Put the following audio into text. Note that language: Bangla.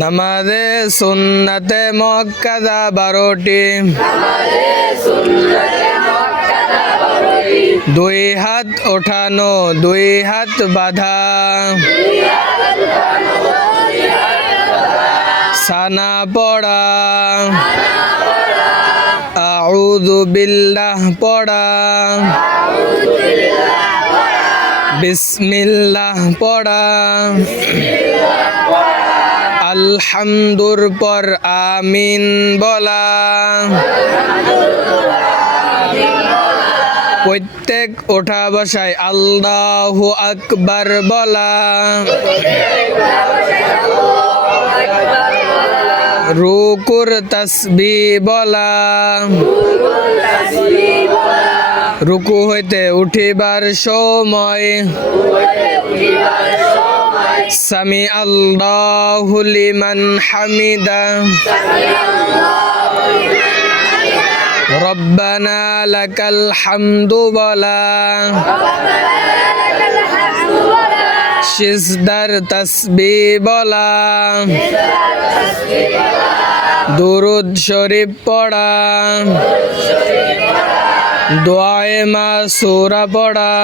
নামাজে সুন্নতে মুআক্কাদা 12টি। দুই হাত ওঠানো, দুই হাত বাঁধা, সানা পড়া, আউযু বিল্লাহ পড়া, বিসমিল্লাহ পড়া, আলহামদুর পর আমিন বলা, প্রত্যেক ওঠা বসায় আল্লাহু আকবার বলা, রুকুর তাসবিহ বলা, রুকু হইতে উঠিবার সময় সামি আল্লাহু লিমান হামিদা, রব্বানা লাকাল হামদু বলা, সিজদার তাসবিহ বলা, দুরুদ শরীফ পড়া, দোয়ায়ে মাসুরা পড়া,